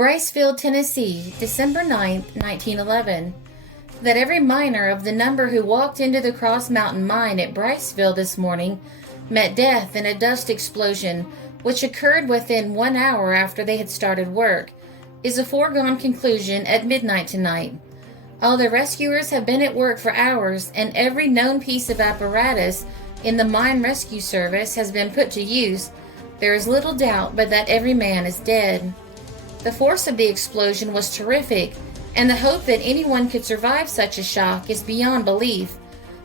Briceville, Tennessee, December 9, 1911. That every miner of the number who walked into the Cross Mountain Mine at Briceville this morning met death in a dust explosion which occurred within 1 hour after they had started work, is a foregone conclusion at midnight tonight. Although rescuers have been at work for hours and every known piece of apparatus in the mine rescue service has been put to use, there is little doubt but that every man is dead. The force of the explosion was terrific, and the hope that anyone could survive such a shock is beyond belief.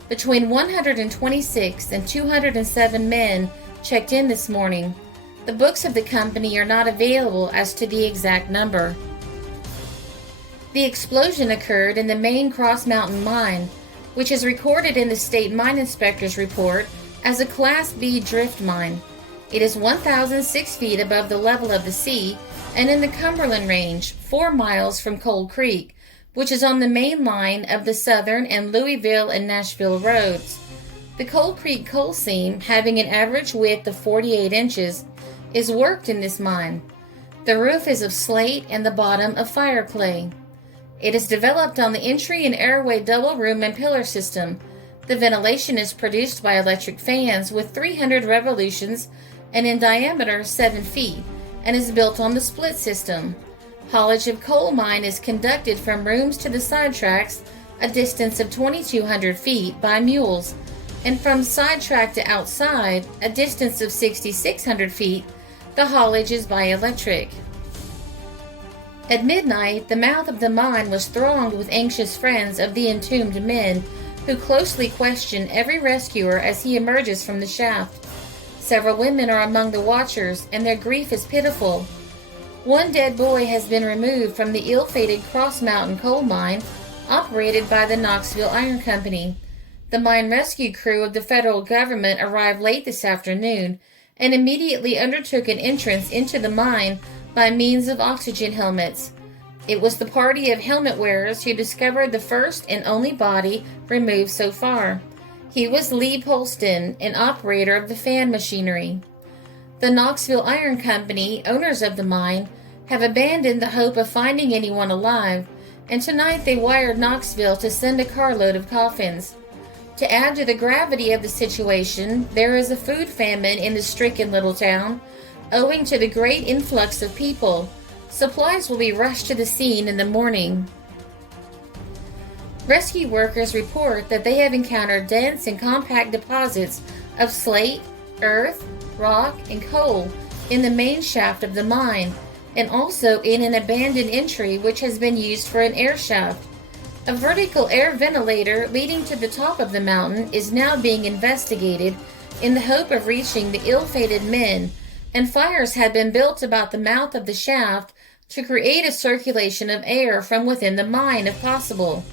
Between 126 and 207 men checked in this morning. The books of the company are not available as to the exact number. The explosion occurred in the main Cross Mountain Mine, which is recorded in the State Mine Inspector's report as a Class B drift mine. It is 1,006 feet above the level of the sea and in the Cumberland Range, 4 miles from Coal Creek, which is on the main line of the Southern and Louisville and Nashville roads. The Coal Creek coal seam, having an average width of 48 inches, is worked in this mine. The roof is of slate and the bottom of fire clay. It is developed on the entry and airway double room and pillar system. The ventilation is produced by electric fans with 300 revolutions and in diameter 7 feet, and is built on the split system. Haulage of coal mine is conducted from rooms to the sidetracks, a distance of 2,200 feet, by mules, and from sidetrack to outside, a distance of 6,600 feet, the haulage is by electric. At midnight, the mouth of the mine was thronged with anxious friends of the entombed men, who closely question every rescuer as he emerges from the shaft. Several women are among the watchers, and their grief is pitiful. One dead boy has been removed from the ill-fated Cross Mountain coal mine operated by the Knoxville Iron Company. The mine rescue crew of the federal government arrived late this afternoon and immediately undertook an entrance into the mine by means of oxygen helmets. It was the party of helmet wearers who discovered the first and only body removed so far. He was Lee Polston, an operator of the fan machinery. The Knoxville Iron Company, owners of the mine, have abandoned the hope of finding anyone alive, and tonight they wired Knoxville to send a carload of coffins. To add to the gravity of the situation, there is a food famine in the stricken little town, owing to the great influx of people. Supplies will be rushed to the scene in the morning. Rescue workers report that they have encountered dense and compact deposits of slate, earth, rock, and coal in the main shaft of the mine, and also in an abandoned entry which has been used for an air shaft. A vertical air ventilator leading to the top of the mountain is now being investigated in the hope of reaching the ill-fated men, and fires have been built about the mouth of the shaft to create a circulation of air from within the mine if possible.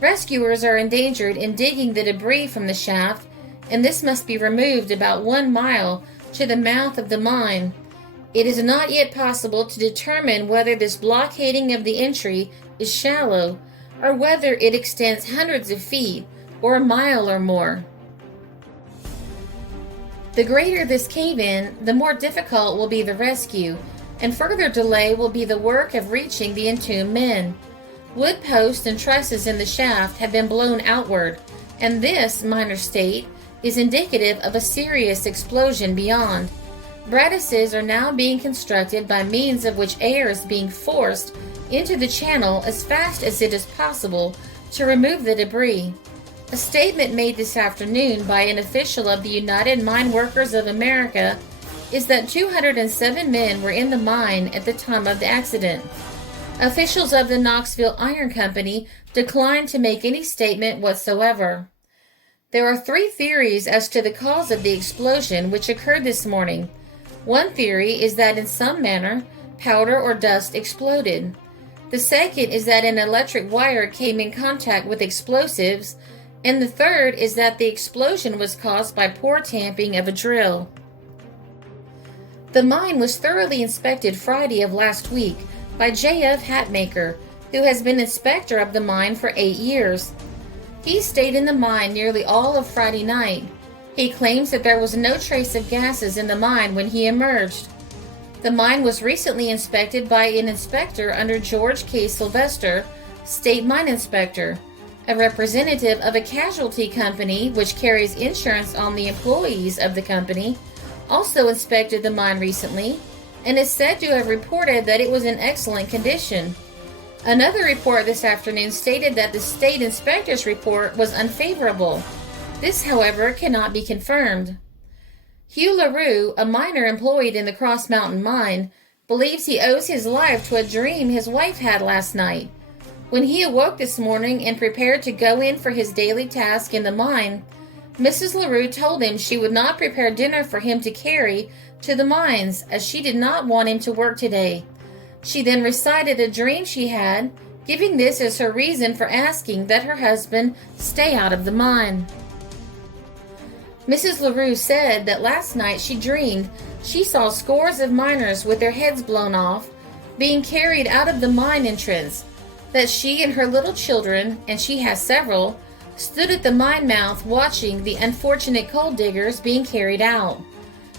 Rescuers are endangered in digging the debris from the shaft, and this must be removed about 1 mile to the mouth of the mine. It is not yet possible to determine whether this blockading of the entry is shallow, or whether it extends hundreds of feet, or a mile or more. The greater this cave-in, the more difficult will be the rescue, and further delay will be the work of reaching the entombed men. Wood posts and trusses in the shaft have been blown outward, and this, miners state, is indicative of a serious explosion beyond. Brattices are now being constructed by means of which air is being forced into the channel as fast as it is possible to remove the debris. A statement made this afternoon by an official of the United Mine Workers of America is that 207 men were in the mine at the time of the accident. Officials of the Knoxville Iron Company declined to make any statement whatsoever. There are 3 theories as to the cause of the explosion which occurred this morning. One theory is that in some manner, powder or dust exploded. The second is that an electric wire came in contact with explosives, and the third is that the explosion was caused by poor tamping of a drill. The mine was thoroughly inspected Friday of last week by J.F. Hatmaker, who has been inspector of the mine for 8 years. He stayed in the mine nearly all of Friday night. He claims that there was no trace of gases in the mine when he emerged. The mine was recently inspected by an inspector under George K. Sylvester, state mine inspector. A representative of a casualty company, which carries insurance on the employees of the company, also inspected the mine recently and is said to have reported that it was in excellent condition. Another report this afternoon stated that the state inspector's report was unfavorable. This, however, cannot be confirmed. Hugh LaRue, a miner employed in the Cross Mountain Mine, believes he owes his life to a dream his wife had last night. When he awoke this morning and prepared to go in for his daily task in the mine, Mrs. LaRue told him she would not prepare dinner for him to carry to the mines, as she did not want him to work today. She then recited a dream she had, giving this as her reason for asking that her husband stay out of the mine. Mrs. LaRue said that last night she dreamed she saw scores of miners with their heads blown off being carried out of the mine entrance, that she and her little children, and she has several, stood at the mine mouth watching the unfortunate coal diggers being carried out.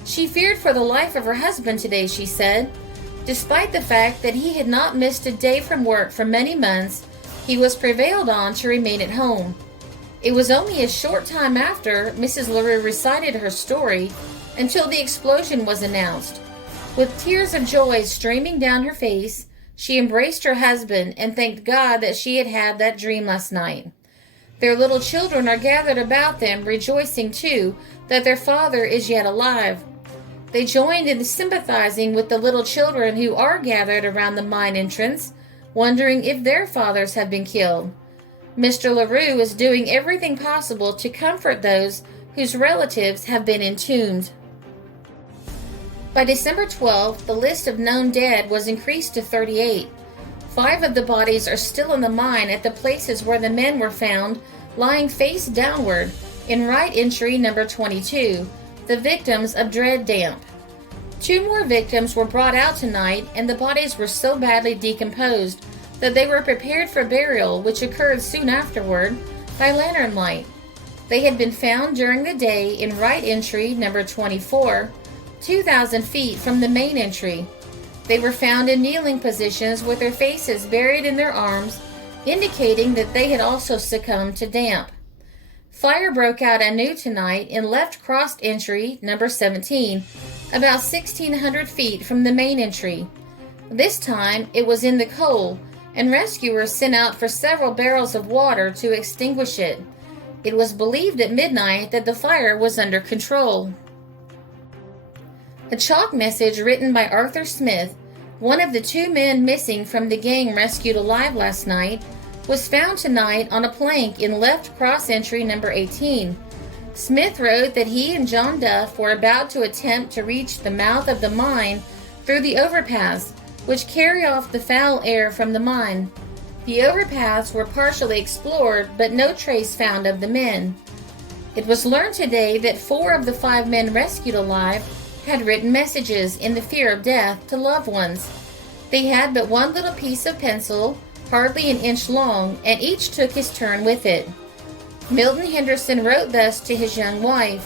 She feared for the life of her husband today, she said. Despite the fact that he had not missed a day from work for many months, he was prevailed on to remain at home. It was only a short time after Mrs. LaRue recited her story until the explosion was announced. With tears of joy streaming down her face, she embraced her husband and thanked God that she had had that dream last night. Their little children are gathered about them, rejoicing too that their father is yet alive. They joined in sympathizing with the little children who are gathered around the mine entrance, wondering if their fathers have been killed. Mr. LaRue is doing everything possible to comfort those whose relatives have been entombed. By December 12th, the list of known dead was increased to 38. 5 of the bodies are still in the mine at the places where the men were found, lying face downward, in right entry number 22, the victims of dread damp. 2 more victims were brought out tonight, and the bodies were so badly decomposed that they were prepared for burial, which occurred soon afterward, by lantern light. They had been found during the day in right entry number 24, 2,000 feet from the main entry. They were found in kneeling positions with their faces buried in their arms, indicating that they had also succumbed to damp. Fire broke out anew tonight in left crossed entry number 17, about 1,600 feet from the main entry. This time it was in the coal, and rescuers sent out for several barrels of water to extinguish it. It was believed at midnight that the fire was under control. A chalk message written by Arthur Smith, one of the 2 men missing from the gang rescued alive last night, was found tonight on a plank in left cross entry number 18. Smith wrote that he and John Duff were about to attempt to reach the mouth of the mine through the overpass, which carry off the foul air from the mine. The overpaths were partially explored, but no trace found of the men. It was learned today that 4 of the 5 men rescued alive had written messages in the fear of death to loved ones. They had but one little piece of pencil, hardly an inch long, and each took his turn with it. Milton Henderson wrote thus to his young wife: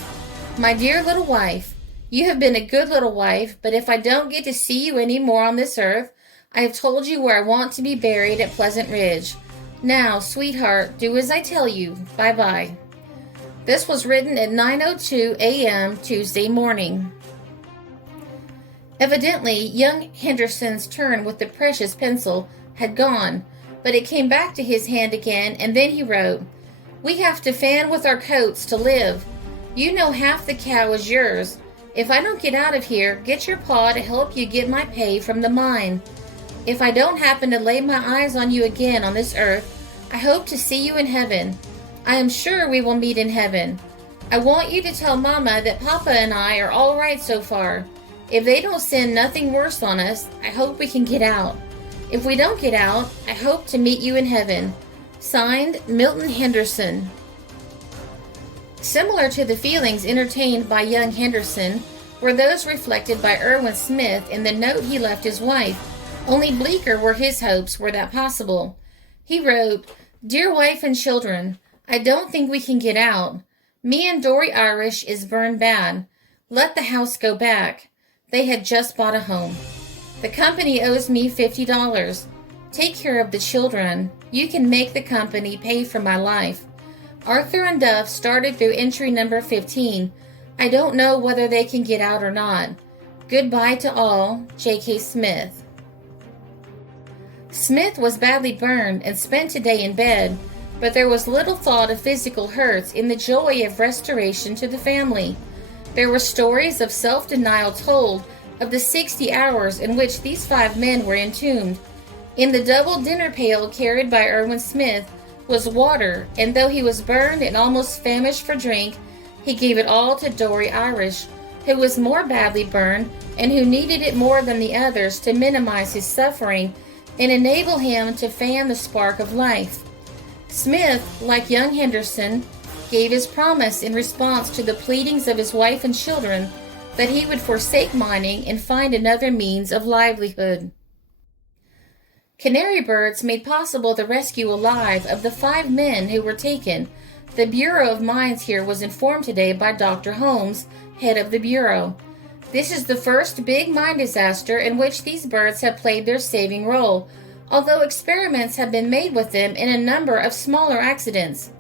"My dear little wife, you have been a good little wife, but if I don't get to see you any more on this earth, I have told you where I want to be buried at Pleasant Ridge. Now, sweetheart, do as I tell you. Bye-bye." This was written at 9:02 a.m. Tuesday morning. Evidently, young Henderson's turn with the precious pencil had gone, but it came back to his hand again, and then he wrote, "We have to fan with our coats to live. You know half the cow is yours. If I don't get out of here, get your pa to help you get my pay from the mine. If I don't happen to lay my eyes on you again on this earth, I hope to see you in heaven. I am sure we will meet in heaven. I want you to tell Mama that Papa and I are all right so far. If they don't send nothing worse on us, I hope we can get out. If we don't get out, I hope to meet you in heaven. Signed, Milton Henderson." Similar to the feelings entertained by young Henderson were those reflected by Erwin Smith in the note he left his wife, only bleaker were his hopes were that possible. He wrote, "Dear wife and children, I don't think we can get out. Me and Dory Irish is burned bad. Let the house go back. They had just bought a home. The company owes me $50. Take care of the children. You can make the company pay for my life. Arthur and Duff started through entry number 15. I don't know whether they can get out or not. Goodbye to all, J.K. Smith. Smith was badly burned and spent today in bed, but there was little thought of physical hurts in the joy of restoration to the family. There were stories of self-denial told of the 60 hours in which these 5 men were entombed. In the double dinner pail carried by Irwin Smith was water, and though he was burned and almost famished for drink, he gave it all to Dory Irish, who was more badly burned and who needed it more than the others to minimize his suffering and enable him to fan the spark of life. Smith, like young Henderson, gave his promise in response to the pleadings of his wife and children that he would forsake mining and find another means of livelihood. Canary birds made possible the rescue alive of the 5 men who were taken. The Bureau of Mines here was informed today by Dr. Holmes, head of the Bureau. This is the first big mine disaster in which these birds have played their saving role, although experiments have been made with them in a number of smaller accidents.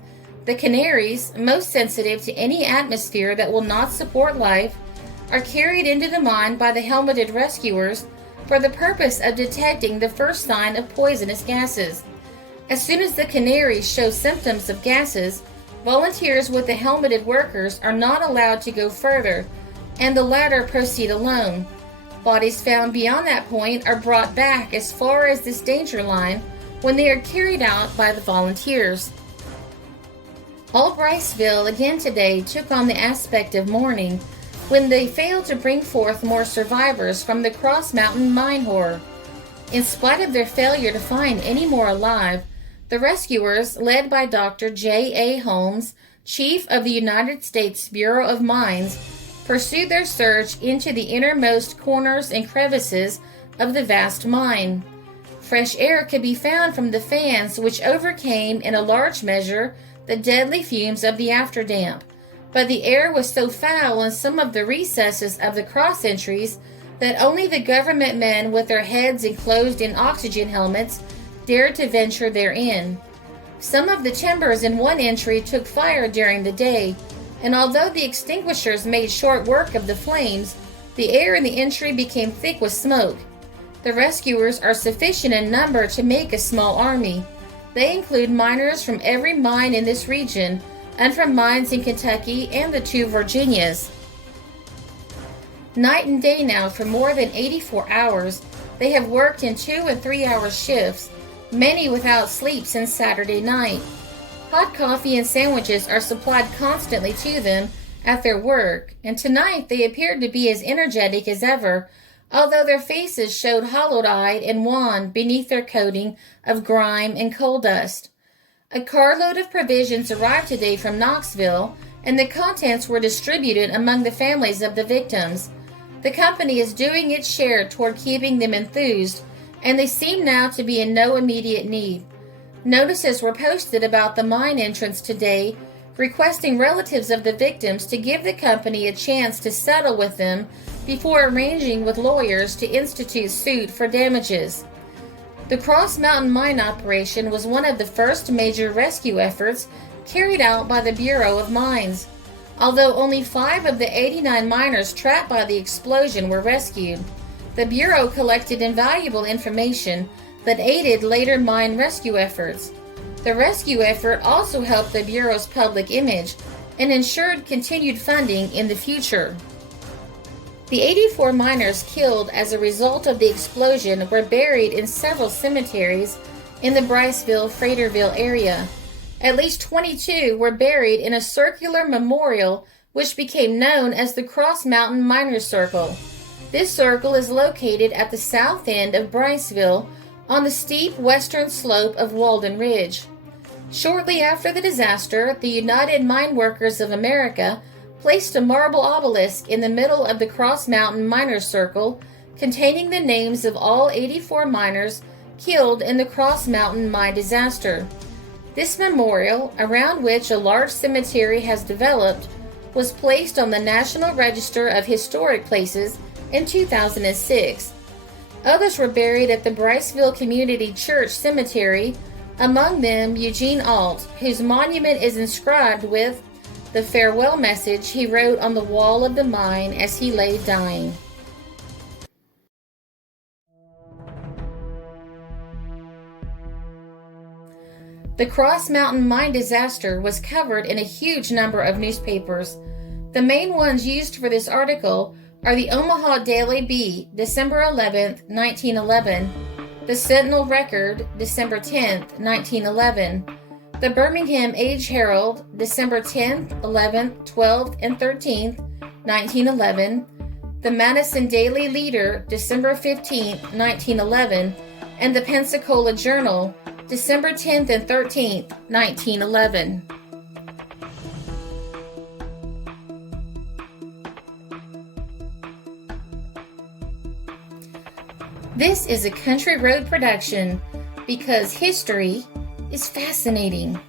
The canaries, most sensitive to any atmosphere that will not support life, are carried into the mine by the helmeted rescuers for the purpose of detecting the first sign of poisonous gases. As soon as the canaries show symptoms of gases, volunteers with the helmeted workers are not allowed to go further, and the latter proceed alone. Bodies found beyond that point are brought back as far as this danger line when they are carried out by the volunteers. All Briceville again today took on the aspect of mourning when they failed to bring forth more survivors from the Cross Mountain mine horror. In spite of their failure to find any more alive, the rescuers, led by Dr. J.A. Holmes, Chief of the United States Bureau of Mines, pursued their search into the innermost corners and crevices of the vast mine. Fresh air could be found from the fans which overcame in a large measure the deadly fumes of the afterdamp, but the air was so foul in some of the recesses of the cross entries that only the government men with their heads enclosed in oxygen helmets dared to venture therein. Some of the timbers in one entry took fire during the day, and although the extinguishers made short work of the flames, the air in the entry became thick with smoke. The rescuers are sufficient in number to make a small army. They include miners from every mine in this region, and from mines in Kentucky and the 2 Virginias. Night and day now for more than 84 hours, they have worked in 2 and 3 hour shifts, many without sleep since Saturday night. Hot coffee and sandwiches are supplied constantly to them at their work, and tonight they appeared to be as energetic as ever, although their faces showed hollow-eyed and wan beneath their coating of grime and coal dust. A carload of provisions arrived today from Knoxville, and the contents were distributed among the families of the victims. The company is doing its share toward keeping them enthused, and they seem now to be in no immediate need. Notices were posted about the mine entrance today, requesting relatives of the victims to give the company a chance to settle with them before arranging with lawyers to institute suit for damages. The Cross Mountain Mine operation was one of the first major rescue efforts carried out by the Bureau of Mines. Although only 5 of the 89 miners trapped by the explosion were rescued, the Bureau collected invaluable information that aided later mine rescue efforts. The rescue effort also helped the Bureau's public image and ensured continued funding in the future. The 84 miners killed as a result of the explosion were buried in several cemeteries in the Briceville-Fraterville area. At least 22 were buried in a circular memorial which became known as the Cross Mountain Miners Circle. This circle is located at the south end of Briceville on the steep western slope of Walden Ridge. Shortly after the disaster, the United Mine Workers of America placed a marble obelisk in the middle of the Cross Mountain Miners Circle containing the names of all 84 miners killed in the Cross Mountain mine disaster. This memorial, around which a large cemetery has developed, was placed on the National Register of Historic Places in 2006. Others were buried at the Briceville Community Church Cemetery, among them Eugene Alt, whose monument is inscribed with the farewell message he wrote on the wall of the mine as he lay dying. The Cross Mountain mine disaster was covered in a huge number of newspapers. The main ones used for this article are the Omaha Daily Bee, December 11, 1911, the Sentinel Record, December 10, 1911, the Birmingham Age Herald, December 10th, 11th, 12th, and 13th, 1911, the Madison Daily Leader, December 15th, 1911, and the Pensacola Journal, December 10th and 13th, 1911. This is a Country Road production because history is fascinating.